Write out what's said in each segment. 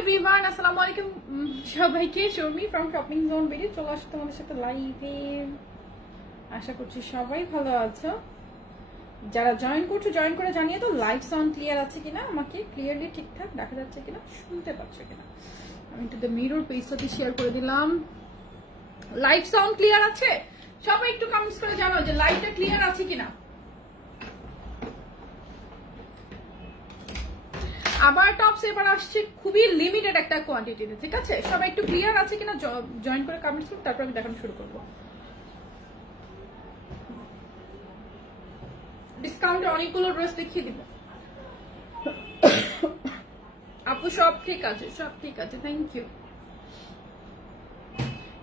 Everyone, আসসালামু আলাইকুম সবাইকে। শর্মি ফ্রম শপিং জোন বেরিয়ে চলে আসছে তোমাদের সাথে লাইভে। আশা করছি সবাই ভালো আছো। যারা জয়েন করছো জয়েন করে জানিয়ে তো লাইভ সাউন্ড ক্লিয়ার আছে কিনা, আমাকে ক্লিয়ারলি ঠিকঠাক দেখা যাচ্ছে কিনা, শুনতে পাচ্ছ কিনা। আমি একটু মিরর পেজটাতে শেয়ার করে দিলাম। লাইভ সাউন্ড ক্লিয়ার আছে? সবাই একটু কমেন্টস করে জানাও যে লাইভটা ক্লিয়ার আছে কিনা। আবার টপস এবার আসছে খুবই লিমিটেড একটা কোয়ান্টিটিতে, ঠিক আছে? সবাই একটু ক্লিয়ার আছে কিনা জয়েন করে কমেন্টস করুন, তারপর আমি দেখানো শুরু করবো। ডিসকাউন্টে অনেকগুলো ড্রেস দেখিয়ে দিব আপু। সব ঠিক আছে, সব ঠিক আছে, থ্যাংক ইউ।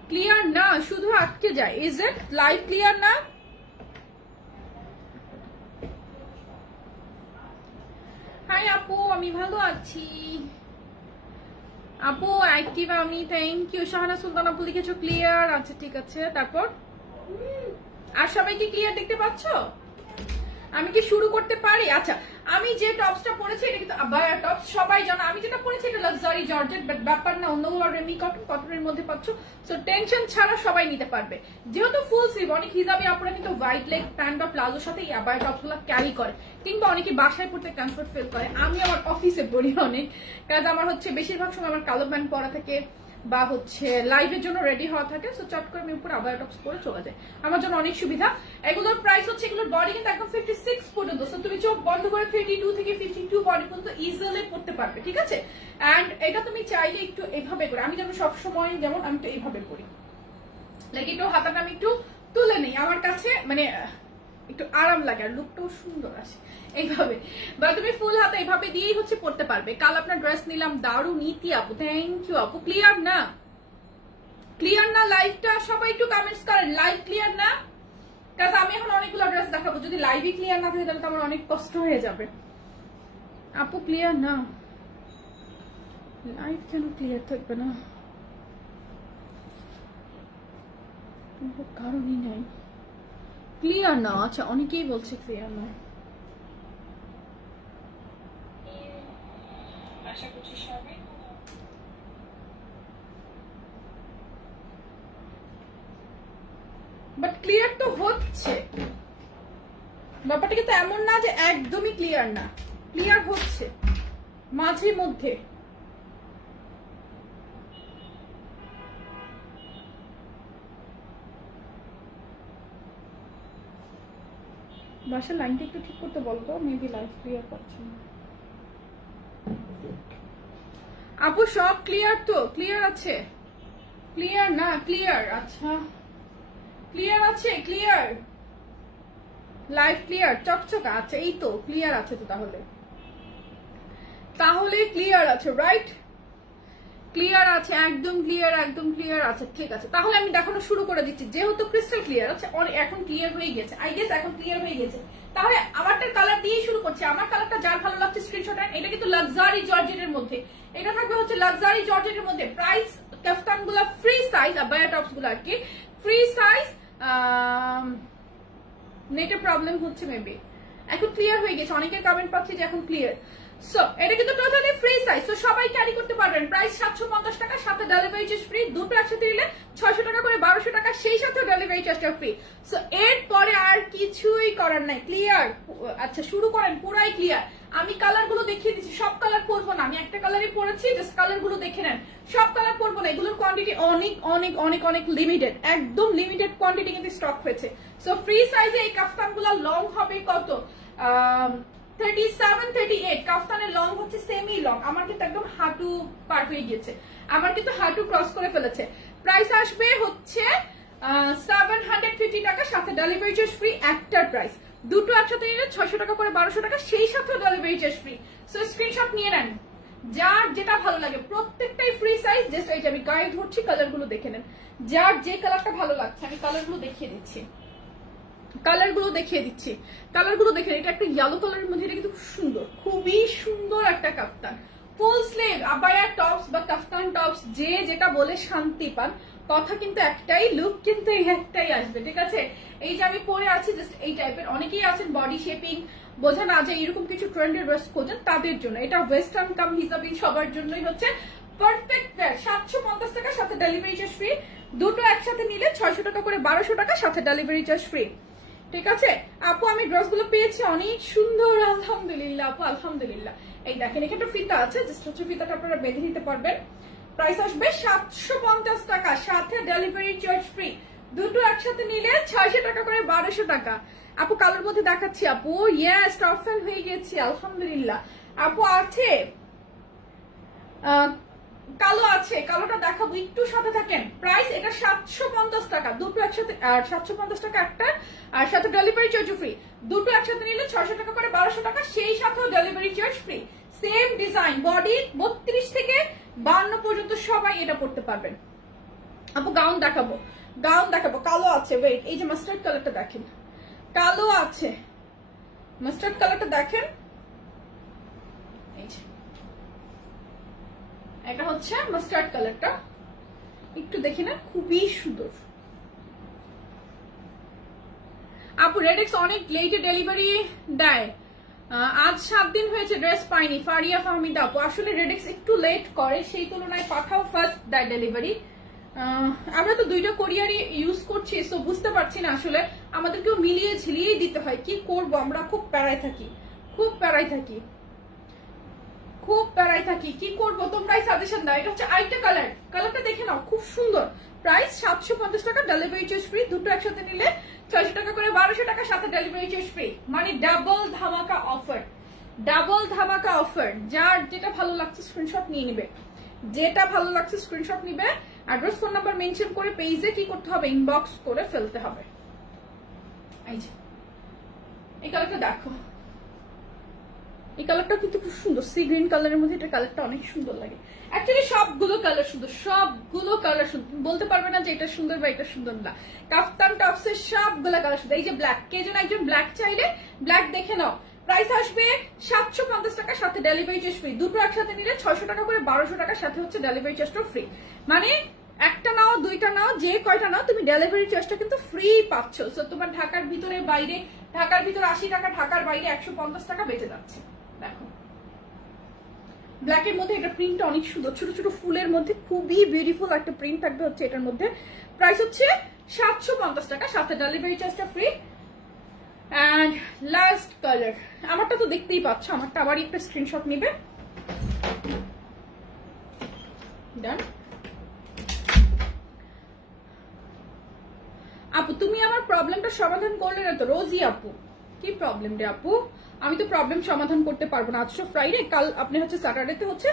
ক্লিয়ার না, শুধু আটকে যায়। ইজ ইট লাইভ ক্লিয়ার না? হাই আপু, আমি ভালো আছি আপু, অ্যাক্টিভ আমি, থ্যাংক ইউ। শাহানা সুলতান আপু লিখেছো ক্লিয়ার, আচ্ছা ঠিক আছে। তারপর আর সবাই কি ক্লিয়ার দেখতে পাচ্ছ? আমি কি শুরু করতে পারি? আচ্ছা, আমি যে টপসটা পরেছি এটা কিন্তু আবায়া টপস, সবাই জানো। আমি যেটা পরেছি এটা লাক্সারি জর্জেট, বাট ব্যাপার না, অন্য রেমি কটন, কটনের মধ্যে পাচ্ছ। সো টেনশন ছাড়া সবাই নিতে পারবে। যেহেতু ফুল স্লিভ, অনেক হিজাবি আপনারা কিন্তু হোয়াইট লেগ প্যান্ট বা প্লাজোর সাথে এই আবায়া টপস গুলো ক্যারি করে, কিংবা অনেকে বাসায় পড়তে কমফোর্ট ফিল করে। আমি আমার অফিসে পড়ি অনেক, কাজ আমার হচ্ছে বেশিরভাগ সময় আমার কালো প্যান্ট পরা থাকে বা হচ্ছে লাইভের জন্য রেডি হওয়া থাকে। সো চট করে আমি উপরে আবায়া টপস পরে চলে যায়, আমার জন্য অনেক সুবিধা। এগুলোর প্রাইস হচ্ছে, এগুলোর বডি কিন্তু একদম 56 পর্যন্ত। সো তুমি চোখ বন্ধ করে 32 থেকে 52 বডি পর্যন্ত ইজিলি পড়তে পারবে, ঠিক আছে? এন্ড এটা তুমি চাইলে একটু এভাবে করে, আমি যেমন সবসময় যেমন আমি তো এইভাবে করি, লাইক একটু হাতাটা আমি একটু তুলে নেই, আমার কাছে মানে একটু আরাম লাগে আর লুকটাও সুন্দর আসে এইভাবে। বা তুমি ফুল হাতে এইভাবে দিয়েই হচ্ছে পড়তে পারবে। কাল আপনার ড্রেস নিলাম, দারুণ নীতি আপু, থ্যাংক ইউ আপু। ক্লিয়ার না? ক্লিয়ার না লাইভটা? সবাই একটু কমেন্টস করেন লাইভ ক্লিয়ার না, কারণ আমি এখন অনেকগুলো ড্রেস দেখাবো। যদি লাইভই ক্লিয়ার না থাকে তাহলে তো আমার অনেক কষ্ট হয়ে যাবে। আপু ক্লিয়ার না? লাইভ কেন ক্লিয়ার থাকবে না? কারণই নাই, ক্লিয়ার না। আচ্ছা, অনেকেই বলছে ক্লিয়ার নয়। আশা করছি সবাই বাট ক্লিয়ার তো হচ্ছে। ব্যাপারটা কিন্তু এমন না যে একদমই ক্লিয়ার না, ক্লিয়ার হচ্ছে মাঝে মধ্যে। বাসার লাইনটা একটু ঠিক করতে বলতো, মেবি লাইভ ক্লিয়ার পাচ্ছি না। আপু সব ক্লিয়ার তো? ক্লিয়ার আছে? ক্লিয়ার না? ক্লিয়ার, আচ্ছা ক্লিয়ার আছে, ক্লিয়ার লাইভ ক্লিয়ার চকচকা। আচ্ছা এই তো ক্লিয়ার আছে তো, তাহলে ক্লিয়ার আছে, রাইট? ক্লিয়ার আছে, একদম ক্লিয়ার, একদম ক্লিয়ার আছে, ঠিক আছে। তাহলে আমি দেখানো শুরু করে দিচ্ছি, যেহেতু ক্রিস্টাল ক্লিয়ার আছে, এখন ক্লিয়ার হয়ে গেছে, আই গেস এখন ক্লিয়ার হয়ে গেছে। তাহলে আমারটার কালার দিয়ে শুরু করছি। আমার কালারটা যার ভালো লাগছে স্ক্রিনশট আন। এটা কিন্তু লাক্সারি জর্জেটের মধ্যে, এটা থাকবে হচ্ছে লাক্সারি জর্জেটের মধ্যে। প্রাইস কাফতান গুলা ফ্রি সাইজ, আবায়া টপস গুলো আর কি ফ্রি সাইজ। নেটের প্রবলেম হচ্ছে মেবি। এখন ক্লিয়ার হয়ে গেছে, অনেকের কমেন্ট পাচ্ছি যে এখন ক্লিয়ার। সো এটা কিন্তু টোটালি ফ্রি সাইজ, তো সবাই ক্যারি করতে পারবেন। প্রাইস 750 টাকা, সাথে ডেলিভারি চার্জ ফ্রি। দুটো একসাথে নিলে 600 টাকা করে, 1200 টাকা, সেই সাথে ডেলিভারি চার্জটা ফ্রি। সো এরপরে আর কিছুই করার নাই, ক্লিয়ার। আচ্ছা শুরু করেন, পুরাই ক্লিয়ার। আমি কালার গুলো দেখিয়ে দিচ্ছি, সব কালার পরবো না, আমি একটা কালারই পরেছি, জাস্ট কালার গুলো দেখে নেন। সব কালার পরবো না, এগুলোর কোয়ান্টিটি অনেক অনেক অনেক অনেক লিমিটেড, একদম লিমিটেড কোয়ান্টিটি কিন্তু স্টক হয়েছে। সো ফ্রি সাইজে এই কাফতান গুলো লং হবে কত? 37, 38। কাফতানের লং হচ্ছে সেমি লং, আমার কিন্তু একদম হাঁটু পার হয়ে গিয়েছে, আমার কিন্তু হাঁটু ক্রস করে ফেলেছে। প্রাইস আসবে হচ্ছে 750 টাকা, সাথে ডেলিভারি চার্জ ফ্রি। একটার প্রাইস, দুটো একসাথে নিলে 600 টাকা করে, 1200 টাকা, সেই সাথে delivery charge free. So screenshot নিয়ে নেন, যার যেটা ভালো লাগে, প্রত্যেকটাই ফ্রি সাইজ। জাস্ট এই যে আমি গায়ে ধরছি, কালার গুলো দেখে নেন, যার যে কালারটা ভালো লাগছে। আমি কালার গুলো দেখিয়ে দিচ্ছি, এটা একটা ইয়েলো কালারের মধ্যে, এটা কিন্তু খুব সুন্দর, খুবই সুন্দর একটা কাফতান। ফুল স্লিভ আবায়া টপস বা কাফতান টপস, যে যেটা বলে শান্তি পান, কথা কিন্তু একটাই, লুক কিন্তু একটাই আসবে, ঠিক আছে? এই যে আমি পরে আছি জাস্ট এই টাইপের, অনেকেই আছেন বডি শেপিং বোঝা না যায় এরকম কিছু ট্রেন্ডের ড্রেস খোঁজেন, তাদের জন্য এটা ওয়েস্টার্ন কাম হিসাবে সবার জন্যই হচ্ছে পারফেক্ট পেয়ার 750 টাকা, সাথে ডেলিভারি চার্জ ফ্রি। দুটো একসাথে নিলে 600 টাকা করে, 1200 টাকা, সাথে ডেলিভারি চার্জ ফ্রি। ঠিক আছে আপু, আমি ড্রেসগুলো পেয়েছি অনেক সুন্দর, আলহামদুলিল্লাহ আপু, আলহামদুলিল্লাহ। এই দেখেন এখানে একটা ফিতা আছে, জাস্ট হচ্ছে ফিতাটা আপনারা বেঁধে নিতে পারবেন। প্রাইস আসবে 750 টাকা, সাথে ডেলিভারি চার্জ ফ্রি। দুটো একসাথে নিলে 600 টাকা করে, 1200 টাকা। আপু কালোর মধ্যে দেখাচ্ছি আপু, ইয়েস টপ ফ্যান হয়ে গেছি, আলহামদুলিল্লাহ আপু। আছে কালো আছে, কালোটা দেখাবো, একটু সাথে থাকেন। প্রাইস এটা 750 টাকা, দুটো একসাথে 750 টাকা একটা, আর সাথে ডেলিভারি চার্জ ফ্রি। দুটো একসাথে নিলে 600 টাকা করে, 1200 টাকা, সেই সাথেও delivery charge free. Same design, body 32 থেকে 52 পর্যন্ত সবাই এটা পড়তে পারবেন। আপু গাউন দেখাবো, গাউন দেখাবো, কালো আছে, ওয়েট, এই যে মাস্টার্ড কালারটা দেখেন, কালো আছে, মাস্টার্ড কালারটা দেখেন, এই যে এটা হচ্ছে মাস্টার্ড কালারটা, একটু দেখি না, খুবই সুন্দর। আপু রেডেক্স অনেক লেটে ডেলিভারি দেয়, আজ 7 দিন হয়েছে ড্রেস পাইনি। ফারিয়া ফাহমিদা আপু, আসলে রেডেক্স একটু লেট করে, সেই তুলনায় পাঠাও ফার্স্ট দেয় ডেলিভারি। আমরা তো দুইটা কোরিয়ারই ইউজ করছি, সো বুঝতে পারছি না আসলে, আমাদেরকেও মিলিয়ে ঝিলিয়েই দিতে হয়, কি করব আমরা, খুব প্যারায় থাকি, খুব প্যারায় থাকি, খুব প্যারায় থাকি, কি করবো, তোমরাই সাজেশন দাও। এটা হচ্ছে আরেকটা কালার, কালারটা দেখে নাও, খুব সুন্দর। প্রাইস 750 টাকা, ডেলিভারি চার্জ ফ্রি। দুটো একসাথে নিলে 600 টাকা করে, 1200 টাকা, সাথে ডেলিভারি চার্জ ফ্রি। মানে ডাবল ধামাকা অফার, ডাবল ধামাকা অফার। যার যেটা ভালো লাগছে স্ক্রিনশট নিয়ে নিবে, যেটা ভালো লাগছে স্ক্রিনশট নিবে। অ্যাড্রেস ফোন নাম্বার মেনশন করে পেজে কি করতে হবে, ইনবক্স করে ফেলতে হবে। এই যে এই কালারটা দেখো, এই কালারটা কিন্তু খুব সুন্দর, সি গ্রিন কালারের মধ্যে এটা কালারটা অনেক সুন্দর লাগে। অ্যাকচুয়ালি সবগুলো কালার সুন্দর, সবগুলো কালার সুন্দর, বলতে পারবে না যে এটা সুন্দর বা এটা সুন্দর না। কাফতান টপসের সবগুলো কালার সুন্দর। এই যে ব্ল্যাক, কে যেন একজন ব্ল্যাক চাইলে ব্ল্যাক দেখে নাও। প্রাইস আসবে 750 টাকা, সাথে ডেলিভারি চার্জ ফ্রি। দুটো একসাথে নিলে 600 টাকা করে, 1200 টাকার সাথে হচ্ছে ডেলিভারি চার্জটা ফ্রি। মানে একটা নাও, দুইটা নাও, যে কয়টা নাও তুমি ডেলিভারি চার্জটা কিন্তু ফ্রি পাচ্ছ। সো তোমার ঢাকার ভিতরে বাইরে, ঢাকার ভিতরে 80 টাকা, ঢাকার বাইরে 150 টাকা বেঁচে যাচ্ছে। দেখো ব্ল্যাকের মধ্যে এটা প্রিন্টটা অনেক সুন্দর, ছোট ছোট ফুলের মধ্যে খুবই বিউটিফুল একটা প্রিন্ট থাকবে হচ্ছে এটার মধ্যে। প্রাইস হচ্ছে 750 টাকা, সাথে ডেলিভারি চার্জটা ফ্রি। এন্ড লাস্ট কালার, আমারটা তো দেখতেই পাচ্ছ, আমারটা আবার একটা স্ক্রিনশট নিবে। ডান আপু, তুমি আমার প্রবলেমটা সমাধান করলে না তো রোজি আপু? কি প্রবলেম রে আপু? আমি তো প্রবলেম সমাধান করতে পারবো না, আজ তো ফ্রাইডে, কাল আপনি হচ্ছে স্যাটারডেতে হচ্ছে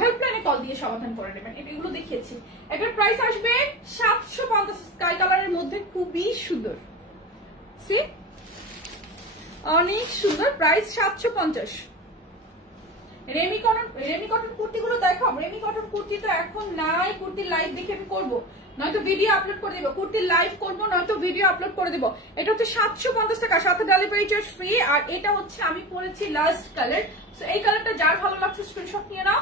হেল্পলাইনে কল দিয়ে সমাধান করে নেবেন। এগুলো দেখিয়েছি। এটার প্রাইস আসবে 750, স্কাই কালারের মধ্যে খুবই সুন্দর, সি অনেক সুন্দর। প্রাইস 750। রেমি কটন কুর্তিগুলো দেখো, রেমি কটন কুর্তি তো এখন নাই, কুর্তির লাইভ দেখে আমি করবো, নয়তো ভিডিও আপলোড করে দেবো, কুর্তির লাইভ করবো নয়তো ভিডিও আপলোড করে দেবো। এটা হচ্ছে 750 টাকা, সাথে ডেলিভারি চার্জ ফ্রি। আর এটা হচ্ছে আমি পরেছি লাস্ট কালার, সো এই কালারটা যার ভালো লাগছে স্ক্রিনশট নিয়ে নাও।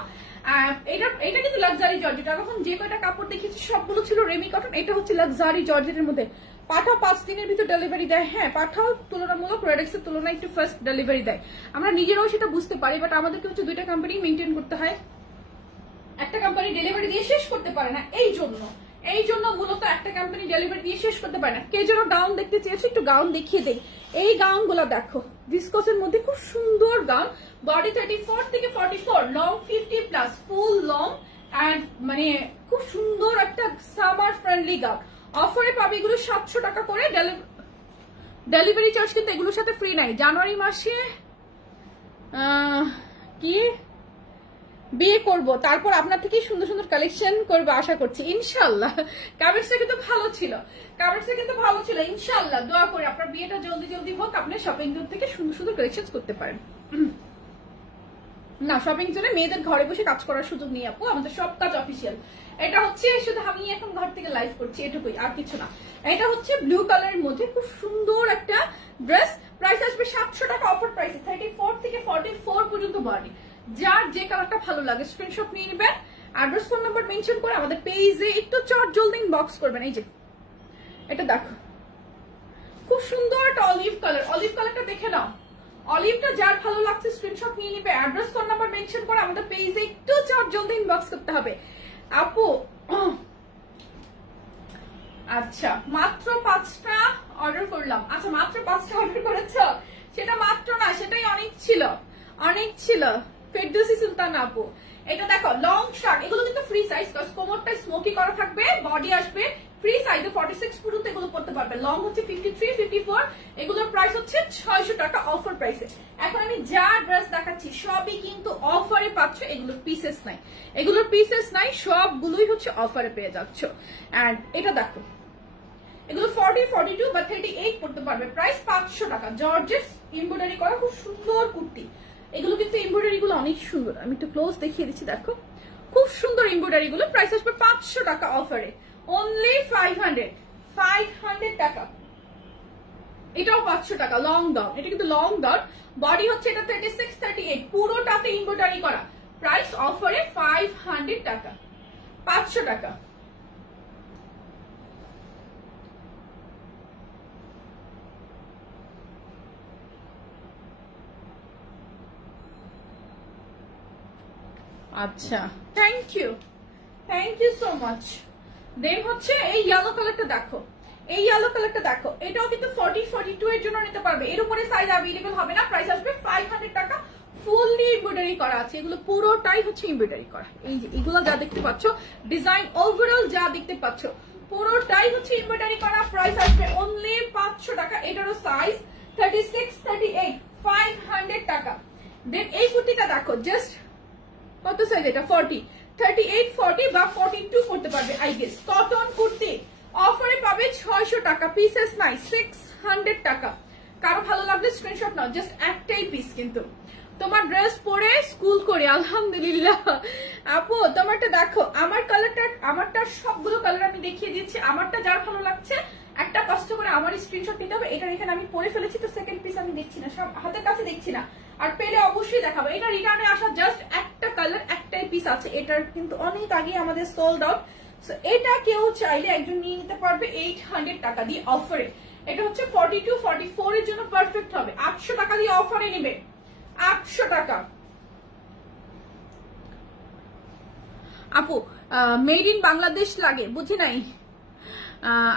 এটা কিন্তু লাক্সারি জর্জেট, এখন যে কয়টা কাপড় দেখেছি সবগুলো ছিল রেমি কটন, এটা হচ্ছে লাক্সারি জর্জেটের মধ্যে। পাঠাও 5 দিনের ভিতর ডেলিভারি দেয়। হ্যাঁ পাঠাও তুলনামূলক রেডেক্সের তুলনায় একটু ফার্স্ট ডেলিভারি দেয়, আমরা নিজেরাও সেটা বুঝতে পারি, বাট আমাদেরকে হচ্ছে দুইটা কোম্পানি মেনটেন করতে হয়, একটা কোম্পানি ডেলিভারি দিয়ে শেষ করতে পারে না। এই জন্য মূলত একটা কোম্পানি ডেলিভারি দিয়ে শেষ করতে পারে না। কে যেন গাউন দেখতে চেয়েছে, একটু গাউন দেখিয়ে দেই। এই গাউন গুলা দেখো, ভিসকসের মধ্যে খুব সুন্দর গাউন, বডি 34 থেকে 44, লং 50+, ফুল লং, এন্ড মানে খুব সুন্দর একটা সামার ফ্রেন্ডলি গাউন। অফারে পাবে এগুলো 700 টাকা করে, ডেলিভারি চার্জ কিন্তু এগুলোর সাথে ফ্রি নাই। জানুয়ারি মাসে কি বিয়ে করব, তারপর আপনার থেকে সুন্দর সুন্দর কালেকশন করবো আশা করছি ইনশাল্লাহ। কামেন্টসটা কিন্তু ভালো ছিল, ইনশাল্লাহ দোয়া করি আপনার বিয়েটা জলদি জলদি হোক, আপনি শপিং জোন থেকে সুন্দর সুন্দর কালেকশন করতে পারেন। না শপিং জোনে মেয়েদের ঘরে বসে কাজ করার সুযোগ নেই আপু, আমাদের সব কাজ অফিসিয়াল। এটা হচ্ছে শুধু আমি এখন ঘর থেকে লাইভ করছি এটুকুই, আর কিছু না। এটা হচ্ছে ব্লু কালারের মধ্যে খুব সুন্দর একটা ড্রেস। প্রাইস আসবে 700 টাকা, অফার প্রাইসে 34 থেকে 44 পর্যন্ত বডি। যার যে কালারটা ভালো লাগে স্ক্রিনশট নিয়ে নেবেন, অ্যাড্রেস ফোন নাম্বার মেনশন করে আমাদের পেজে একটু চট জলদি ইনবক্স করবেন। এই যে এটা দেখো খুব সুন্দর একটা অলিভ কালারটা দেখে নাও, অলিভটা যার ভালো লাগছে স্ক্রিনশট নিয়ে নিবে, অ্যাড্রেস ফোন নাম্বার মেনশন করে আমাদের পেজে একটু চট জলদি ইনবক্স করতে হবে আপু। আচ্ছা মাত্র 5টা অর্ডার করলাম। আচ্ছা মাত্র 5টা অর্ডার করেছো, সেটা মাত্র না, সেটাই অনেক ছিল, অনেক ছিল। ফেরদৌসী সুলতান আপু, এটা দেখো লং শার্ট, এগুলো কিন্তু ফ্রি সাইজ, কোমরটা স্মোকি করা থাকবে, বডি আসবে ফ্রি সাইজে 46 পর্যন্ত এগুলো পড়তে পারবে। লং হচ্ছে 53, 54, এগুলোর প্রাইস হচ্ছে 600 টাকা অফার প্রাইসে। এখন আমি যা ড্রেস দেখাচ্ছি সবই কিন্তু অফারে পাচ্ছ, এগুলোর পিসেস নাই, এগুলোর পিসেস নাই, সবগুলোই হচ্ছে অফারে পেয়ে যাচ্ছ। এন্ড এটা দেখো, এগুলো 40, 42 বা 38 পড়তে পারবে, প্রাইস 500 টাকা। জর্জেস এমব্রয়ডারি করা খুব সুন্দর কুর্তি, এগুলো কিন্তু এমব্রয়ডারি গুলো অনেক সুন্দর, আমি একটু ক্লোজ দেখিয়ে দিচ্ছি, দেখো খুব সুন্দর এমব্রয়ডারি গুলো। প্রাইস আসবে 500 টাকা অফারে, অনলি 500 টাকা। এটাও 500 টাকা লং ডাউন, এটা কিন্তু লং ডাউন, বডি হচ্ছে এটা 36, 38, পুরোটাতে এমব্রয়ডারি করা, প্রাইস অফারে 500 টাকা, 500 টাকা। আচ্ছা থ্যাংক ইউ সো মাচ। দেন হচ্ছে এই ইয়েলো কালারটা দেখো, এই ইয়েলো কালারটা দেখো, এটাও কিন্তু 40, 42 এর জন্য নিতে পারবে, এর উপরে সাইজ अवेलेबल হবে না, প্রাইস আসবে 500 টাকা। ফুললি এমব্রয়ডারি করা আছে, এগুলো পুরোটাই হচ্ছে এমব্রয়ডারি করা, এই যে এগুলো যা দেখতে পাচ্ছ, ডিজাইন ওভারঅল যা দেখতে পাচ্ছ পুরোটাই হচ্ছে এমব্রয়ডারি করা, প্রাইস আসবে অনলি 500 টাকা। এটারও সাইজ 36, 38, 500 টাকা। দেন এই কুর্তিটা দেখো, জাস্ট কত সাইজ এটা, 40, 38, 40 বা 42 করতে পারবে আই গেস। কটন কুর্তি অফারে পাবে 600 টাকা, পিসেস নাই, 600 টাকা। কারো ভালো লাগলে স্ক্রিনশট নাও, জাস্ট একটাই পিস কিন্তু। তোমার ড্রেস পরে স্কুল করে আলহামদুলিল্লাহ আপু। তোমারটা দেখো, আমার কালারটা, আমারটা সবগুলো কালার আমি দেখিয়ে দিচ্ছি, আমারটা যার ভালো লাগছে একটা কষ্ট করে আমার স্ক্রিনশট নিতে হবে। এটা এখানে আমি পরে ফেলেছি তো সেকেন্ড পিস আমি দেখছি না, সব হাতের কাছে দেখছি না, আর পেলে অবশ্যই দেখাবো। এটা রিটার্নে আসা জাস্ট একটা কালার, একটাই পিস আছে, এটার কিন্তু অনেক আগে আমাদের সোল্ড আউট। এটা কেউ চাইলে একজন নিয়ে নিতে পারবে 800 টাকা দিয়ে অফারে। এটা হচ্ছে 42, 44 এর জন্য পারফেক্ট হবে, 800 টাকা দিয়ে অফারে নেবে, 800 টাকা। আপু মেড ইন বাংলাদেশ লাগে, বুঝি নাই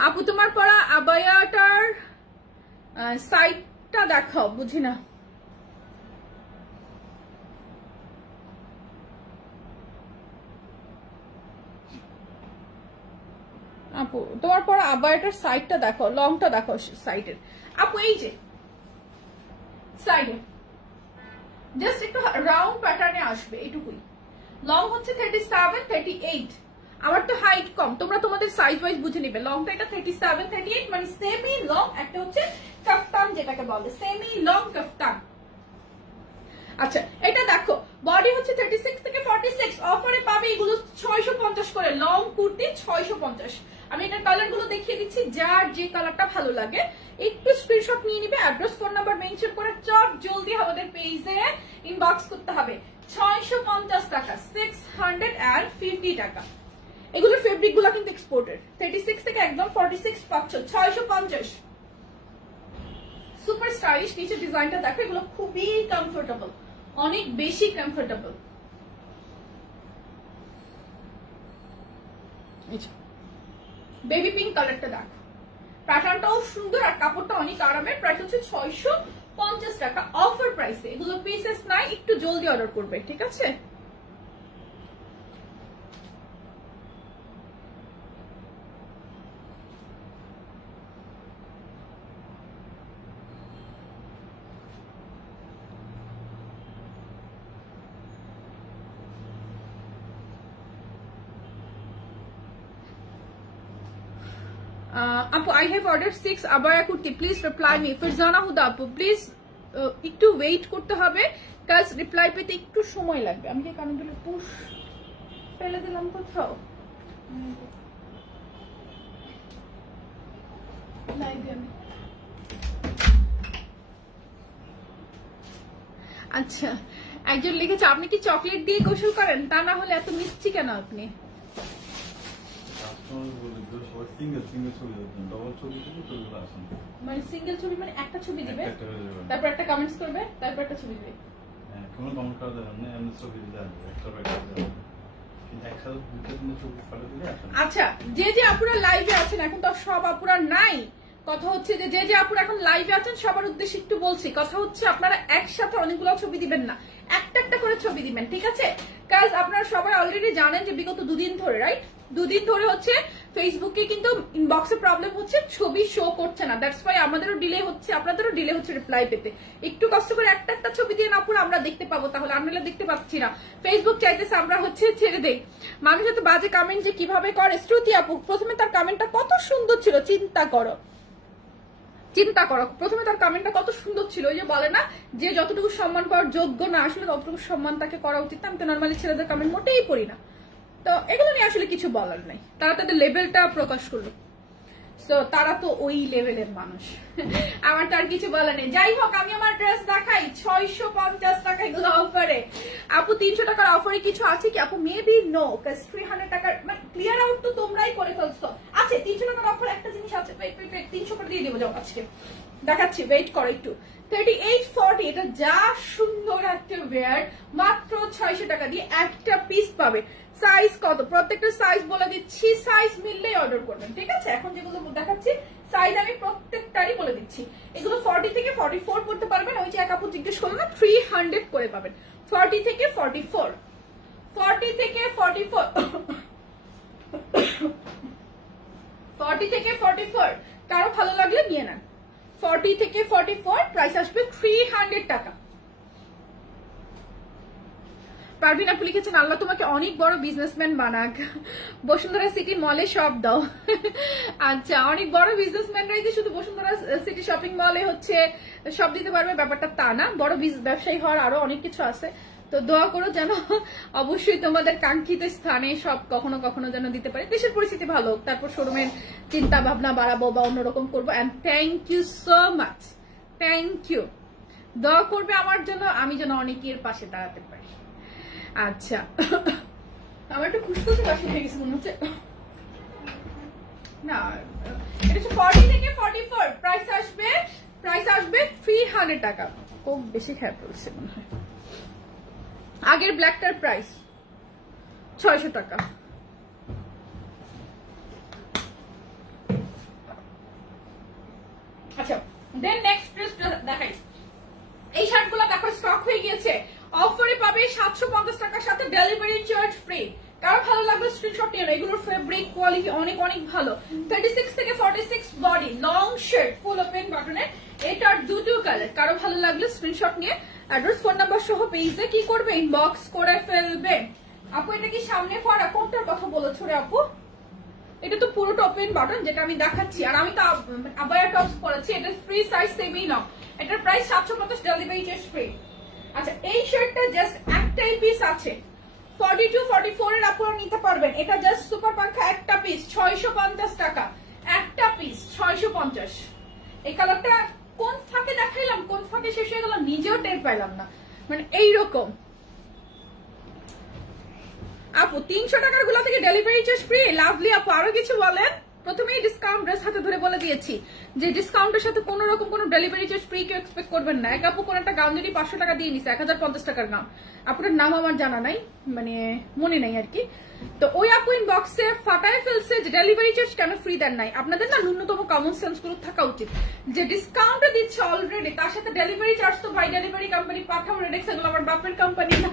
আপু। তোমার পরা আবায়াটার সাইটটা দেখাও, বুঝি না। আপু তোমার পর আবার এটার সাইডটা দেখো, লংটা দেখো সাইডের। আপু এই যে সাইডে জাস্ট একটু রাউন্ড প্যাটার্নে আসবে, এটুকুই। লং হচ্ছে 37, 38, আমার তো হাইট কম, তোমরা তোমাদের সাইজ ওয়াইজ বুঝে নিবে। লংটা এটা 37, 38 মানে সেমি লং, একটা হচ্ছে কাফতান যেটাকে বলে, সেমি লং কাফতান। আচ্ছা এটা দেখো, বডি হচ্ছে 36 থেকে 46, অফারে পাবে এগুলো 650 করে, লং কুর্তি 650। আমি এটার কালার গুলো দেখিয়ে দিচ্ছি, যার যে কালারটা ভালো লাগে একটু স্ক্রিনশট নিয়ে নিবে, অ্যাড্রেস ফোন নাম্বার মেনশন করে চট জলদি আমাদের পেজে ইনবক্স করতে হবে। 650 টাকা, 650 টাকা। এগুলোর ফেব্রিক গুলো কিন্তু এক্সপোর্টেড, 36 থেকে একদম 46 পাচ্ছ 650। সুপার স্টাইলিশ, নিচে ডিজাইনটা দেখো, এগুলো খুবই কমফোর্টেবল, অনেক বেশি কমফোর্টেবল। বেবি পিঙ্ক কালারটা দেখো, প্যাটার্নটাও সুন্দর আর কাপড়টা অনেক আরামের। প্রাইস হচ্ছে 650 টাকা অফার প্রাইসে। এগুলো পিসেস নাই, একটু জলদি অর্ডার করবে, ঠিক আছে। আপু I have ordered 6 abaya kurti, please reply me। Firzana হুদা আপু প্লিজ একটু ওয়েট করতে হবে, কাজ রিপ্লাই পেতে একটু সময় লাগবে। আমি কি কানেরগুলো পুশ ফেলে দিলাম কোথাও, আচ্ছা একজন লিখেছে আপনি কি চকলেট দিয়ে গোসল করেন, তা না হলে এত মিষ্টি কেন আপনি। সিঙ্গেল ছবি দেবেন, ডবল ছবি দিলে ছবিগুলো আসে না। মানে সিঙ্গেল ছবি মানে একটা ছবি দিবে, তারপর একটা কমেন্টস করবে, তারপর একটা ছবি দিবে। হ্যাঁ, কোনো কমেন্ট করা যাবে না, এমনি ছবি দিলে আসবে, একটা বাইরে যাবে। কিন্তু একসাথে দুটো তিনটে ছবি ফটো দিলে আসে না। আচ্ছা, যে আপুরা লাইভে আছেন, এখন তো সব আপুরা নাই, কথা হচ্ছে যে আপুরা এখন লাইভে আছেন সবার উদ্দেশ্যে একটু বলছি, কথা হচ্ছে আপনারা একসাথে অনেকগুলো ছবি দিবেন না, একটা একটা করে ছবি দিবেন, ঠিক আছে? কাজ আপনারা সবাই অলরেডি জানেন যে বিগত দুদিন ধরে, রাইট, দুদিন ধরে হচ্ছে ফেসবুকে কিন্তু ইনবক্সে প্রবলেম হচ্ছে, ছবি শো করছে না, দ্যাটস ওয়াই আমাদেরও ডিলে হচ্ছে, আপনাদেরও ডিলে হচ্ছে রিপ্লাই পেতে। একটু কষ্ট করে একটা একটা ছবি দিয়ে না পুরো আমরা দেখতে পাবো, তাহলে আমরা দেখতে পাচ্ছি না। ফেসবুক চাইতেছে আমরা হচ্ছে ছেড়ে দেই। মানুষ হয়তো বাজে কমেন্ট যে কিভাবে করে, শ্রুতি আপু প্রথমে তার কমেন্টটা কত সুন্দর ছিল, চিন্তা করো, প্রথমে তার কমেন্টটা কত সুন্দর ছিল, ওই যে বলে না যে যতটুকু সম্মান পাওয়ার যোগ্য না, আসলে ততটুকু সম্মান তাকে করা উচিত। আমি তো নর্মালি ছেলেদের কমেন্ট মোটেই পড়ি না, তো এগুলো নিয়ে আসলে কিছু বলার নাই, তারা তাদের লেভেলটা প্রকাশ করলো, তো তারা তো ওই লেভেলের মানুষ, আমার তো আর কিছু বলার নেই। যাই হোক, আমি আমার ড্রেস দেখাই 650 টাকা, এগুলো অফারে। আপু 300 টাকার অফারে কিছু আছে কি আপু? মেবি নো, 300 টাকার মানে ক্লিয়ার আউট তো তোমরাই করে ফেলছো। আচ্ছা, 300 টাকার অফার একটা জিনিস আছে, 300 করে দিয়ে দেবো, যাও আজকে দেখাচ্ছি, ওয়েট করো একটু। 3840, এটা যা সুন্দর একটা ওয়্যার, মাত্র 600 টাকা দিয়ে একটা পিস পাবে। সাইজ কত? প্রত্যেকটা সাইজ বলে দিচ্ছি, সাইজ মিললেই অর্ডার করবেন, ঠিক আছে? এখন যেগুলো দেখাচ্ছি সাইজ আমি প্রত্যেকটারই বলে দিচ্ছি। এগুলো 40 থেকে 44 করতে পারবেন, ওই যে এক আপু জিজ্ঞেস করলো না, 300 করে পাবেন। 40 থেকে 44, 40 থেকে 44, 40 থেকে 44, কারো ভালো লাগলে নিয়ে নেন। 40 থেকে 44, প্রাইস আসবে 300 টাকা। পারভিন আপু লিখেছেন, আল্লাহ তোমাকে অনেক বড় বিজনেসম্যান বানাক, বসুন্ধরা সিটি মলে সব দাও। আচ্ছা, অনেক বড় বিজনেসম্যানরাই যে শুধু বসুন্ধরা সিটি শপিং মলে হচ্ছে সব দিতে পারবে ব্যাপারটা তা না, বড় ব্যবসায়ী হওয়ার আরো অনেক কিছু আছে। তো দোয়া করো যেন অবশ্যই তোমাদের কাঙ্ক্ষিত স্থানে সব কখনো কখনো যেন দিতে পারে, দেশের পরিস্থিতি ভালো হোক, তারপর শোরুমের চিন্তা ভাবনা বাড়াবো বা অন্যরকম করবো। And thank you so much, thank you. দোয়া করবে আমার জন্য, আমি যেন অনেকের পাশে দাঁড়াতে পারি। আচ্ছা, আমার একটু খুশখুশি বাসি হয়ে গেছে মনে হচ্ছে না। এটা হচ্ছে 40 থেকে 44, প্রাইস আসবে 300 টাকা। খুব বেশি খেয়ে ফেলছে মনে হয়। আগের ব্ল্যাকটার প্রাইস 600 টাকা। আচ্ছা, দেন নেক্সট ড্রেসটা দেখাই। এই শার্টগুলো দেখো স্টক হয়ে গিয়েছে, অফারে পাবে 750 টাকার সাথে ডেলিভারি চার্জ ফ্রি। কারো ভালো লাগবে স্ক্রিনশট নিয়ে নাও, এগুলোর ফেব্রিক কোয়ালিটি অনেক অনেক ভালো। 36 থেকে 46 বডি, লং শার্ট, ফুল ওপেন বাটনের, এটার দুটো কালার। কারো ভালো লাগলে স্ক্রিনশট নিয়ে অ্যাড্রেস ফোন নাম্বার সহ পেজে কি করবে, ইনবক্স করে ফেলবে। আপু এটা কি সামনে পরা? কোনটার কথা বলেছো রে আপু? এটা তো পুরোটা ওপেন বাটন, যেটা আমি দেখাচ্ছি, আর আমি তো আবায়া টপস পরেছি। এটা ফ্রি সাইজ সেমই নাও, এটার প্রাইস 750, ডেলিভারি চার্জ ফ্রি। আচ্ছা, এই শার্টটা জাস্ট একটাই পিস আছে, 42 44 এর আপনারা নিতে পারবেন। এটা জাস্ট সুপার পাঙ্খা একটা পিস 650 টাকা, একটা পিস 650। এই কালারটা কোন ফাঁকে দেখাইলাম, কোন ফাঁকে শেষ হয়ে গেল নিজেও টের পাইলাম না, মানে এইরকম। আপু 300 টাকার গুলো থেকে ডেলিভারি চার্জ ফ্রি। লাভলি আপু আরো কিছু বলেন? প্রথমেই ডিসকাউন্ট ড্রেস হাতে ধরে বলে দিয়েছি যে ডিসকাউন্টের সাথে কোন রকম কোনো ডেলিভারি চার্জ ফ্রি কেউ এক্সপেক্ট করবেন না। এক আপু কোন একটা গাউন যদি 500 টাকা দিয়ে নিছে, 1050 টাকার গাউন, আপনার নাম আমার জানা নাই, মানে মনে নাই আর কি। তো ওই আপু ইনবক্সে ফাটায় ফেলছে যে ডেলিভারি চার্জ কেন ফ্রি দেন নাই। আপনাদের না ন্যূনতম কমন সেন্স গুলো থাকা উচিত, যে ডিসকাউন্ট দিচ্ছে অলরেডি, তার সাথে ডেলিভারি চার্জ তো ভাই ডেলিভারি কোম্পানি পাঠাও, রেডেক্স এগুলো আমার বাপের কোম্পানি না,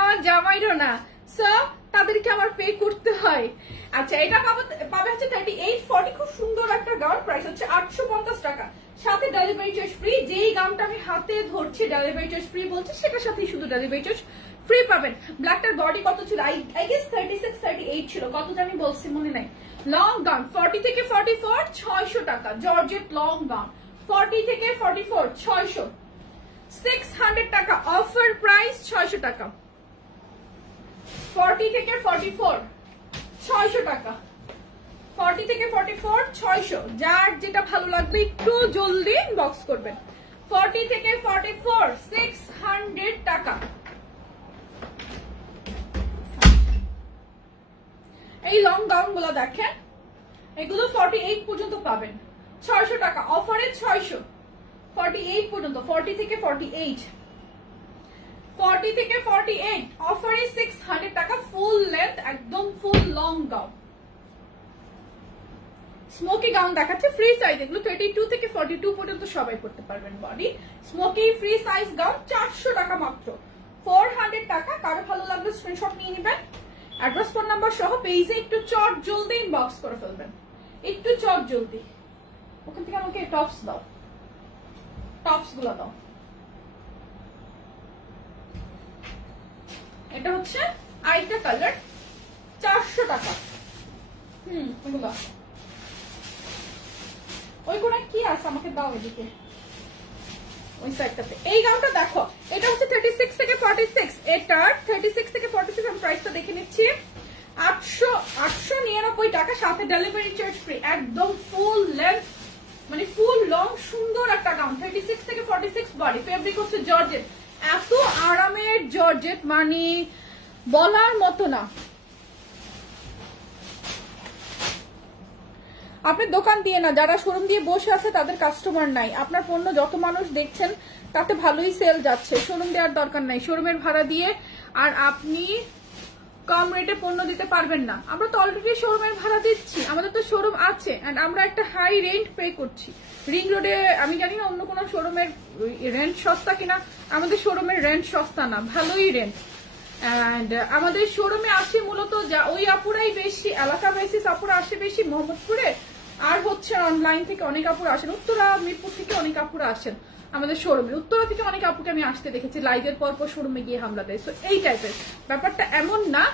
আমার জামাইরও না, সো তাদেরকে আমার পে করতে হয়। আচ্ছা, এটা পাবে হচ্ছে 3840, খুব সুন্দর একটা গাউন, প্রাইস হচ্ছে 850 টাকা, সাথে ডেলিভারি চার্জ ফ্রি। যেই গাউনটা আমি হাতে ধরছি ডেলিভারি চার্জ ফ্রি বলছি, সেটার সাথেই শুধু ডেলিভারি চার্জ ফ্রি পাবেন। ব্ল্যাকটার বডি কত ছিল? আই গেস 36 38 ছিল, কত জানি বলছি মনে নাই। লং গাউন 40 থেকে 44 600 টাকা, জর্জেট লং গাউন 40 থেকে 44 600, 600 টাকা অফার প্রাইস, 600 টাকা। 40 থেকে 44 600 টাকা, 40 থেকে 44 600। যার যেটা ভালো লাগবে একটু জলদি ইনবক্স করবেন। 40 থেকে 44 600 টাকা। এই লং গাউন গুলো দেখেন, এগুলো 48 পর্যন্ত পাবেন, 600 টাকা অফারে 600, 48 পর্যন্ত, 40 থেকে 48, 40 থেকে 48 অফারে 600 টাকা, ফুল লেন্থ একদম full long gown, smoky gown দেখাচ্ছে ফ্রি সাইজ। এগুলো 32 থেকে 42 পর্যন্ত সবাই পড়তে পারবেন body. Smoky free size gown 400 টাকা মাত্র, 400 টাকা। কারো ভালো লাগলে স্ক্রিনশট নিয়ে নেবেন, অ্যাড্রেস ফোন নাম্বার সহ পেজে একটু চট জলদি ইনবক্স করে ফেলবেন, একটু চট জলদি। ওখান থেকে আমাকে টপস দাও, টপস গুলো দাও। এটা হচ্ছে আরেকটা কালার, 400 টাকা। এগুলো ওই কোণে কি আছে আমাকে দাও, এদিকে ওই সাইডটাতে। এই গাউনটা দেখো, এটা হচ্ছে 36 থেকে 46, এটার 36 থেকে 46 আমি প্রাইসটা দেখে নিচ্ছি, 899 টাকা, সাথে ডেলিভারি চার্জ ফ্রি, একদম ফুল লেন্থ মানে ফুল লং সুন্দর একটা গাউন, 36 থেকে 46 বডি। ফেব্রিক হচ্ছে জর্জেট, এত আরামের জর্জেট মানে বলার মতো না। আপনার দোকান দিয়ে না, যারা শোরুম দিয়ে বসে আছে তাদের কাস্টমার নাই। আপনার পণ্য যত মানুষ দেখছেন তাতে ভালোই সেল যাচ্ছে, শোরুম দেওয়ার দরকার নাই। শোরুমের ভাড়া দিয়ে আর আপনি কম রেটে পণ্য দিতে পারবেন না। আমরা তো অলরেডি শোরুমের ভাড়া দিচ্ছি, আমাদের তো শোরুম আছে এন্ড আমরা একটা হাই রেন্ট পে করছি। রিং রোডে আমি জানি না অন্য কোনো শোরুমের রেন্ট সস্তা কিনা, আমাদের শোরুমের রেন্ট সস্তা না, ভালোই রেন্ট। এন্ড আমাদের শোরুমে আসে মূলত যা ওই আপুরাই বেশি, এলাকা বেসিস আপুরা আসে বেশি মোহাম্মদপুরে, আর হচ্ছে অনলাইন থেকে অনেক আপুরা আসেন, উত্তরা মিরপুর থেকে অনেক আপুরা আসেন আমাদের শোরুমে। উত্তরা থেকে অনেক আপুকে আমি আসতে দেখেছি লাইভের পর শোরুমে গিয়ে হামলা দেয়। সো এই টাইপের ব্যাপারটা এমন না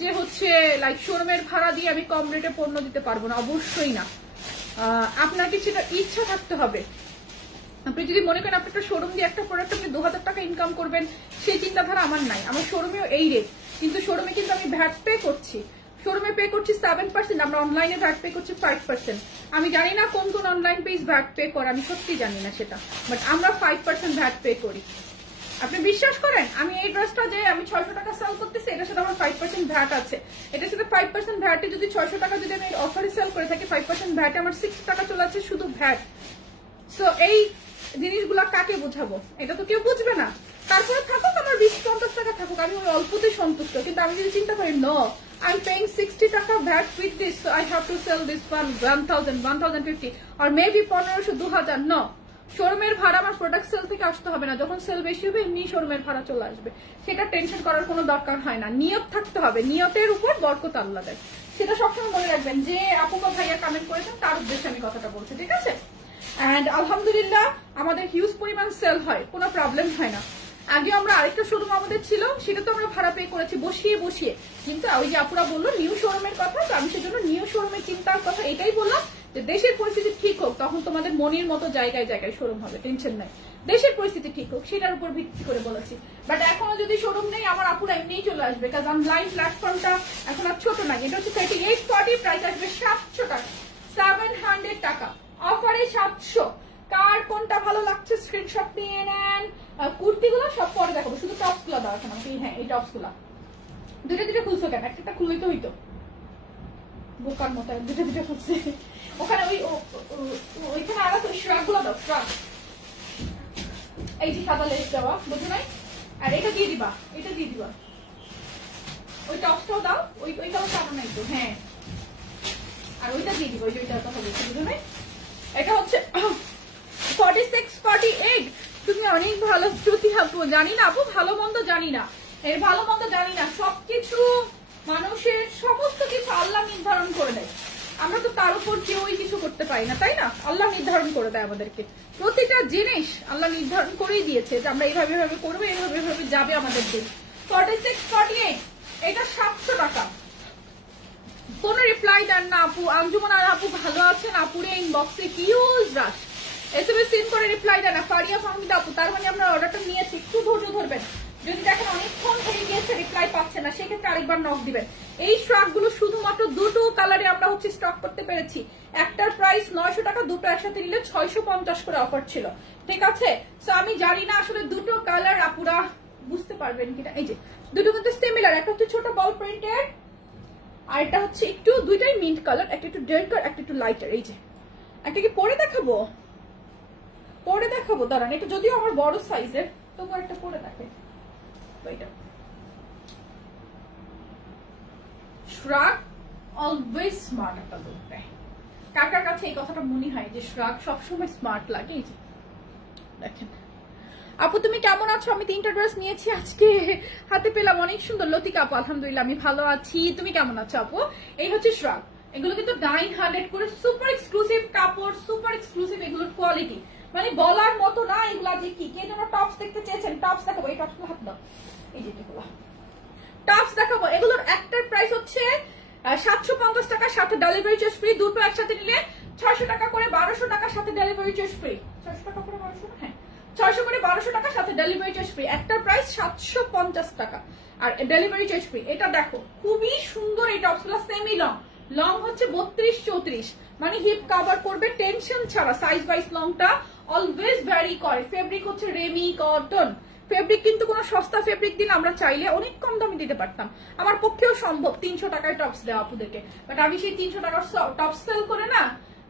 যে হচ্ছে লাইক শোরুমের ভাড়া দিয়ে আমি কম রেটে পণ্য দিতে পারবো না, অবশ্যই না। আপনার কিছুটা ইচ্ছা থাকতে হবে। আপনি যদি মনে করেন আপনি একটা শোরুম দিয়ে একটা প্রোডাক্ট আপনি 2000 টাকা ইনকাম করবেন, সেই চিন্তাধারা আমার নাই। আমার শোরুমেও এই রেট, কিন্তু শোরুমে কিন্তু আমি ভ্যাট পে করছি, শোরুমে পে করছি 7%, আমরা অনলাইনে ভ্যাট পে করছি 5%। আমি জানি না কোন কোন অনলাইন পেজ ভ্যাট পে করে, আমি সত্যি জানি না সেটা, বাট আমরা 5% ভ্যাট পে করি। আপনি বিশ্বাস করেন আমি এই ড্রেসটা যে আমি 600 টাকা সেল করতেছি, এটার সাথে আমার 5% ভ্যাট আছে। এটার সাথে 5% ভ্যাটে যদি 600 টাকা যদি আমি অফারে সেল করে থাকি, 5% ভ্যাটে আমার 60 টাকা চলে যাচ্ছে শুধু ভ্যাট। সো এই জিনিসগুলা কাকে বোঝাবো, এটা তো কেউ বুঝবে না। তারপরে থাকুক আমার 20-50 টাকা থাকুক, আমি ওই অল্পতে সন্তুষ্ট। কিন্তু আমি যদি চিন্তা করি নো, I'm paying 60 টাকা VAT with this, so I have to sell this one 1000, 1050 or maybe 1500, 2000. No, শোরুমের ভাড়া আমার প্রোডাক্ট সেল থেকে আসতে হবে না। যখন সেল বেশি হবে এমনি শোরুমের ভাড়া চলে আসবে, সেটা টেনশন করার কোনো দরকার হয় না। নিয়ত থাকতে হবে, নিয়তের উপর বরকত আল্লাহ দেয়, সেটা সবসময় মনে রাখবেন। যে আপু বা ভাইয়া কমেন্ট করেছেন তার উদ্দেশ্যে আমি কথাটা বলছি, ঠিক আছে? এন্ড আলহামদুলিল্লাহ আমাদের হিউজ পরিমাণ সেল হয়, কোনো প্রবলেম হয় না। আগে আমরা আরেকটা শোরুম আমাদের ছিল, সেটা তো আমরা ভাড়া পে করেছি বসিয়ে বসিয়ে, কিন্তু ওই যে আপুরা বললো নিউ শোরুমের কথা, তো আমি সেজন্য নিউ শোরুমের চিন্তার কথা এটাই বললাম যে দেশের পরিস্থিতি ঠিক হোক, তখন তোমাদের মনের মতো জায়গায় জায়গায় শোরুম হবে, টেনশন নাই। দেশের পরিস্থিতি ঠিক হোক সেটার উপর ভিত্তি করে বলেছি। বাট এখনো যদি শোরুম নেই, আমার আপুরা এমনিই চলে আসবে, কারণ অনলাইন প্ল্যাটফর্মটা এখন আর ছোট না। এটা হচ্ছে 3840, প্রাইস আসবে 700 টাকা, 700 টাকা অফারে 700। কার কোনটা ভালো লাগছে স্ক্রিনশট নিয়ে নেন। কুর্তিগুলো সব পরে দেখাবো, শুধু টপস গুলো দাও এখন আমাকে। হ্যাঁ এই টপস গুলা দুটো খুলছো কেন? একটা খুললেই তো হইতো, বোকার মতো দুটো খুলছে। ওখানে ওইখানে আরো শ্রাগ গুলো দাও, শ্রাগ এই যে সাদা লেস দেওয়া, বুঝো নাই? আর এটা দিয়ে দিবা, এটা দিয়ে দিবা, ওই টপসটাও দাও, ওই কালারটা আমার নাই তো। হ্যাঁ আর ওইটা দিয়ে দিবা, ওইটা কথা বলছি, বুঝো নাই? এটা হচ্ছে 46-48। তুমি অনেক ভালো শ্রুতি আপু, জানি না আপু ভালো মন্দ জানি না, এই ভালো মন্দ জানি না, সবকিছু মানুষের সমস্ত কিছু আল্লাহ নির্ধারণ করে দেয়, আমরা তো তার উপর কেউই কিছু করতে পারি না, তাই না? আল্লাহ নির্ধারণ করে দেয় আমাদেরকে, প্রতিটা জিনিস আল্লাহ নির্ধারণ করেই দিয়েছে যে আমরা এইভাবে এভাবে করবো, এইভাবে এভাবে যাবে আমাদের দিন। 46-48 এটা 700 টাকা। কোন রিপ্লাই দেন না আপু। আঞ্জুমান আর আপু ভালো আছেন? আপুরে ইনবক্সে হিউজ রাশ, এসএমএস সিন করে রিপ্লাই দেন না। ফারিয়া ফাহমিদা আপু, তার মানে আপনার অর্ডারটা নিয়েছি, একটু ধৈর্য ধরবেন। যদি দেখেন অনেকক্ষণ হয়ে গিয়েছে রিপ্লাই পাচ্ছে না, সেক্ষেত্রে আরেকবার নক দিবেন। এই স্টক গুলো শুধুমাত্র দুটো কালারে আমরা হচ্ছে স্টক করতে পেরেছি। একটার প্রাইস 900 টাকা, দুটো একসাথে নিলে 650 করে অফার ছিল, ঠিক আছে? সো আমি জানি না আসলে দুটো কালার আপুরা বুঝতে পারবেন কিনা। এই যে দুটো কিন্তু সিমিলার, একটা হচ্ছে ছোট বল প্রিন্টেড, আর এটা হচ্ছে একটু দুইটাই মিন্ট কালার, একটা একটু ডার্কার একটা একটু লাইটার। এই যে একটা কি পরে দেখাবো, পরে দেখাবো দাঁড়ান, এটা যদিও আমার বড় সাইজের, তবু একটা পরে দেখে। এটা শ্রাগ অলওয়েজ স্মার্ট একটা লুক দেয়। কাকার কাছে এই কথাটা মনে হয় যে শ্রাগ সবসময় স্মার্ট লাগে। এই যে দেখেন। আপু তুমি কেমন আছো? আমি 3টা ড্রেস নিয়েছি আজকে, হাতে পেলাম, অনেক সুন্দর। লতিকা আপু আলহামদুলিল্লাহ আমি ভালো আছি, তুমি কেমন আছো আপু? এই হচ্ছে শ্রাগ, এগুলো কিন্তু 900 করে, সুপার এক্সক্লুসিভ কাপড়, সুপার এক্সক্লুসিভ এগুলোর কোয়ালিটি মানে বলার মতো না। এগুলা যে কি কে যেন টপস দেখতে চেয়েছেন, টপস দেখাবো, এই টপস হাত দাও, এই যে এগুলো টপস দেখাবো। এগুলোর একটার প্রাইস হচ্ছে 750 টাকা, সাথে ডেলিভারি চার্জ ফ্রি। দুটো একসাথে নিলে 600 টাকা করে, 1200 টাকার সাথে ডেলিভারি চার্জ ফ্রি। 600 টাকা করে 1200, হ্যাঁ 600 করে 1200 টাকা সাথে ডেলিভারি চার্জ ফ্রি। একটার প্রাইস 750 টাকা আর ডেলিভারি চার্জ ফ্রি। এটা দেখো খুবই সুন্দর, এই টপসগুলো সেমি লং, লং হচ্ছে 32-34, মানে হিপ কভার করবে টেনশন ছাড়া। সাইজ ওয়াইজ লংটা অলওয়েজ ভ্যারি করে। ফেব্রিক হচ্ছে রেমি কটন ফেব্রিক, কিন্তু কোনো সস্তা ফেব্রিক দিন আমরা চাইলে অনেক কম দামে দিতে পারতাম, আমার পক্ষেও সম্ভব 300 টাকায় টপস দেওয়া আপুদেরকে, বাট আমি সেই 300 টাকার টপস সেল করে না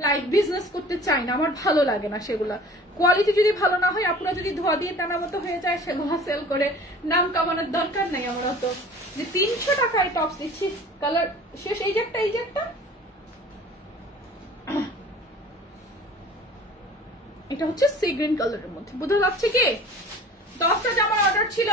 লাইক বিজনেস করতে চাই না, আমার ভালো লাগে না সেগুলা। কোয়ালিটি যদি ভালো না হয়, আপুরা যদি ধোয়া দিয়ে টানা মতো হয়ে যায়, সেগুলো সেল করে নাম কামানোর দরকার নাই আমার অত। যে 300 টাকায় টপস দিচ্ছি, কালার শেষ। এই যে একটা, এই যে একটা, এটা হচ্ছে সি গ্রিন কালারের মধ্যে, বোঝা যাচ্ছে কি? 10টা জামার অর্ডার ছিল,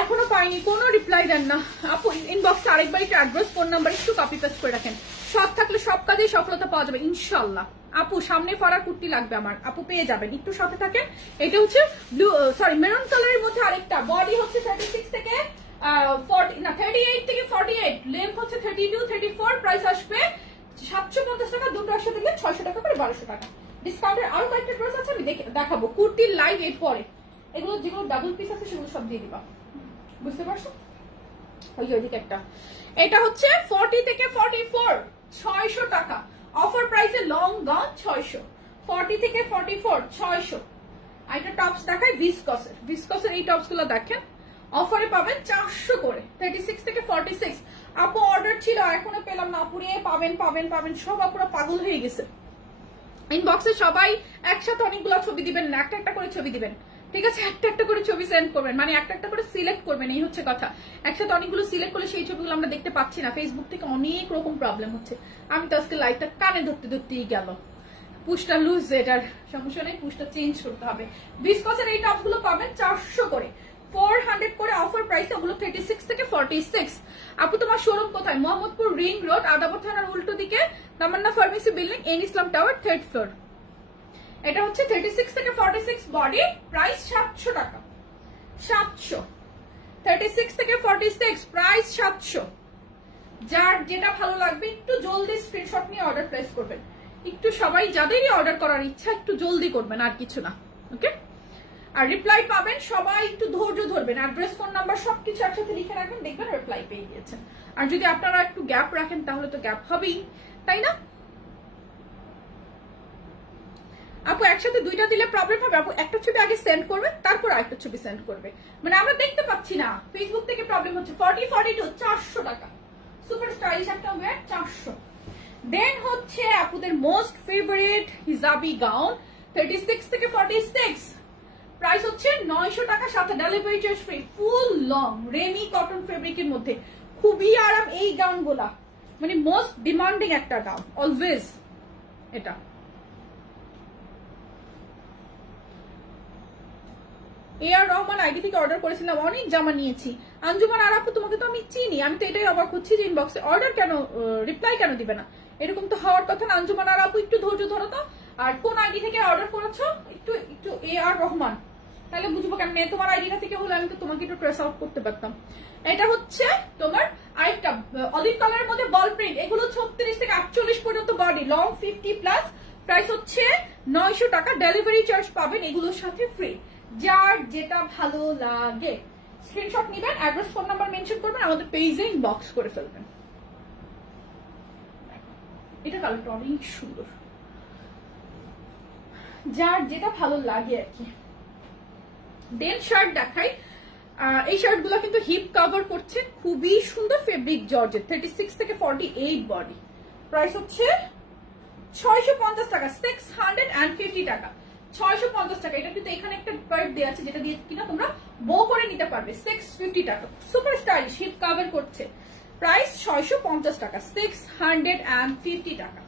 এখনো পাইনি, কোনো রিপ্লাই দেন না আপু। ইনবক্সে আরেকবার একটু অ্যাড্রেস ফোন নাম্বার একটু কপি পেস্ট করে রাখেন, সৎ থাকলে সব কাজেই সফলতা পাওয়া যাবে ইনশাল্লাহ। আপু সামনে পরা কুর্তি লাগবে আমার, আপু পেয়ে যাবেন, একটু সাথে থাকেন। এটা হচ্ছে ব্লু সরি মেরুন কালারের মধ্যে আরেকটা, বডি হচ্ছে 36 থেকে 40 না 38 থেকে 48, লেন্থ হচ্ছে 32-34, প্রাইস আসবে 750 টাকা। দুটো একসাথে দিলে 600 টাকা করে, 1200 টাকা ডিসকাউন্টের। আরো কয়েকটা ড্রেস আছে আমি দেখাবো কুর্তির লাইভ এর পরে, এগুলো যেগুলো ডাবল পিস আছে সেগুলো সব দিয়ে দিবা, বুঝতে পারছো? ওই ওইদিকে একটা, এটা হচ্ছে 40 থেকে 44, 600 টাকা অফার প্রাইসে, লং গাউন 600, 40 থেকে 44 600। একটা টপস দেখায় ভিসকসের, ভিসকসের এই টপস গুলো দেখেন, অফারে পাবেন 400 করে, 36 থেকে 46। আপু অর্ডার ছিল এখনো পেলাম না, আপুরে পাবেন পাবেন পাবেন, সব আপুরা পাগল হয়ে গেছে। ইনবক্সে সবাই একসাথে অনেকগুলো ছবি দিবেন না, একটা একটা করে ছবি দিবেন, ঠিক আছে? একটা একটা করে ছবি সেন্ড করবেন, মানে একটা একটা করে সিলেক্ট করবেন, এই হচ্ছে কথা। একসাথে অনেকগুলো সিলেক্ট করলে সেই ছবিগুলো আমরা দেখতে পাচ্ছি না, ফেসবুক থেকে অনেক রকম প্রবলেম হচ্ছে। আমি তো আজকে লাইটটা কানে ধরতে ধরতেই গেল, পুশটা লুজ, এটার সমস্যা নেই, পুশটা চেঞ্জ করতে হবে। ভিসকসের এই টপসগুলো পাবেন 400 করে, 400 করে অফার প্রাইস, ওগুলো 36 থেকে 46। আপু তোমার শোরুম কোথায়? মোহাম্মদপুর রিং রোড, আদাবর থানার উল্টো দিকে, তামান্না ফার্মেসি বিল্ডিং, এন ইসলাম টাওয়ার, 3rd ফ্লোর। এটা হচ্ছে 36 থেকে 46, বডি প্রাইস 700 টাকা, 700। 36 থেকে 46 প্রাইস 700। যার যেটা ভালো লাগবে একটু জলদি স্ক্রিনশট নিয়ে অর্ডার প্লেস করবেন, একটু সবাই যাদেরই অর্ডার করার ইচ্ছা একটু জলদি করবেন, আর কিছু না, ওকে? আর রিপ্লাই পাবেন সবাই, একটু ধৈর্য ধরবেন, অ্যাড্রেস ফোন নাম্বার সবকিছু একসাথে লিখে রাখবেন, দেখবেন রিপ্লাই পেয়ে গিয়েছেন। আর যদি আপনারা একটু গ্যাপ রাখেন তাহলে তো গ্যাপ হবেই, তাই না? আপু একসাথে দুইটা দিলে প্রবলেম হবে, আপু একটা ছবি আগে সেন্ড করবে, তারপর আরেকটা ছবি সেন্ড করবে, মানে আমরা দেখতে পাচ্ছি না, ফেসবুক থেকে প্রবলেম হচ্ছে। 40-42 400 টাকা, সুপার স্টাইলিশ একটা ওয়্যার, 400। দেন হচ্ছে আপুদের মোস্ট ফেভারিট হিজাবি গাউন, 36 থেকে 46, প্রাইস হচ্ছে 900 টাকা, সাথে delivery charge free, full long Remi cotton ফেব্রিকের মধ্যে, খুবই আরাম এই গাউন গুলা, মানে মোস্ট ডিমান্ডিং একটা গাউন অলওয়েজ। এটা AR রহমান আইডি থেকে অর্ডার করেছিলাম, অনেক জামা নিয়েছি। আঞ্জুমান আর আপু তোমাকে তো আমি চিনি, আমি তো এটাই অবাক হচ্ছি যে ইনবক্সে অর্ডার কেন, রিপ্লাই কেন দিবে না, এরকম তো হওয়ার কথা না। আঞ্জুমান আর আপু একটু ধৈর্য ধরো তো। আর কোন আইডি থেকে অর্ডার করেছো একটু একটু AR রহমান, তাহলে বুঝবো কেন, তোমার আইডিটা থেকে হলে আমি তো তোমাকে একটু ট্রেস আউট করতে পারতাম। এটা হচ্ছে তোমার আরেকটা অলিভ কালারের মধ্যে বল প্রিন্ট, এগুলো 36 থেকে 48 পর্যন্ত বডি, লং 50+, প্রাইস হচ্ছে 900 টাকা, ডেলিভারি চার্জ পাবেন এগুলোর সাথে ফ্রি। যার যেটা ভালো লাগে স্ক্রিনশট নেবেন, অ্যাড্রেস ফোন নাম্বার মেনশন করবেন, আমাদের পেজে ইনবক্স করে ফেলবেন। এটা কালারটা অনেক সুন্দর, যার যেটা ভালো লাগে আর কি। দেন শার্ট দেখাই, এই শার্ট গুলো কিন্তু হিপ কভার করছে, খুবই সুন্দর ফেব্রিক জর্জেট, 36 থেকে 48 বডি। প্রাইস হচ্ছে 650 টাকা, 650 টাকা, 650 টাকা। এটা কিন্তু এখানে একটা পার্ট দেওয়া আছে যেটা দিয়ে কিনা তোমরা বো করে নিতে পারবে। 650 টাকা, সুপার স্টাইলিশ, হিপ কভার করছে। প্রাইস 650 টাকা, 650 টাকা।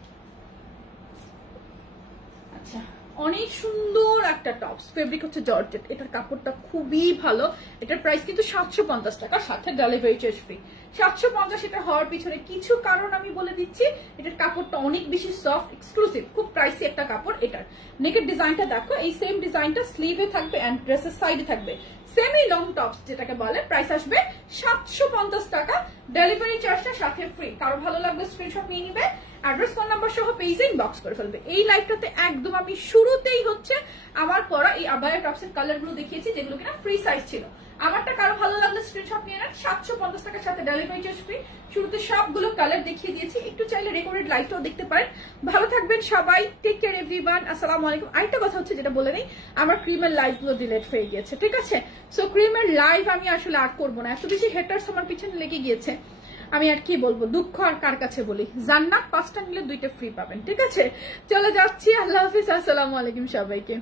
আচ্ছা, অনেক সুন্দর একটা টপস, ফেব্রিক হচ্ছে জর্জেট, এটার কাপড়টা খুবই ভালো। এটার প্রাইস কিন্তু 750 টাকা, সাথে ডেলিভারি চার্জ ফ্রি। 750 এটা হওয়ার পিছনে কিছু কারণ আমি বলে দিচ্ছি। এটার কাপড়টা অনেক বেশি সফট, এক্সক্লুসিভ, খুব প্রাইসি একটা কাপড়। এটার নেকের ডিজাইনটা দেখো, এই সেম ডিজাইনটা স্লিভে থাকবে এন্ড ড্রেসের সাইডে থাকবে। সেমি লং টপস যেটাকে বলে, প্রাইস আসবে 750 টাকা, ডেলিভারি চার্জটা সাথে ফ্রি। কারো ভালো লাগবে স্ক্রিনশট নিয়ে নিবে, অ্যাড্রেস ফোন নাম্বার সহ পেজে ইনবক্স করে ফেলবে। এই লাইভটাতে একদম আমি শুরুতেই হচ্ছে আমার পরা এই আবায়া টপসের কালার গুলো দেখিয়েছি যেগুলো কিনা ফ্রি সাইজ ছিল। আমারটা কারো ভালো লাগলে স্ক্রিনশট নিয়ে নেন, 750 টাকার সাথে ডেলিভারি চার্জ ফ্রি। শুরুতে সবগুলো কালার দেখিয়ে দিয়েছি, একটু চাইলে রেকর্ডেড লাইভটাও দেখতে পারেন। ভালো থাকবেন সবাই, টেক কেয়ার এভরিওয়ান, আসসালামু আলাইকুম। আরেকটা কথা হচ্ছে যেটা বলে নেই, আমার ক্রিমের লাইভ গুলো ডিলেট হয়ে গিয়েছে, ঠিক আছে? সো ক্রিমের লাইভ আমি আসলে আর করবো না, এত বেশি হেটার্স আমার পিছনে লেগে গিয়েছে। আমি আর কি বলবো, দুঃখ আর কার কাছে বলি। জান্নাত 5টা নিলে 2টা ফ্রি পাবেন, ঠিক আছে? চলে যাচ্ছি, আল্লাহ হাফিজ, আসসালামু আলাইকুম সবাইকে।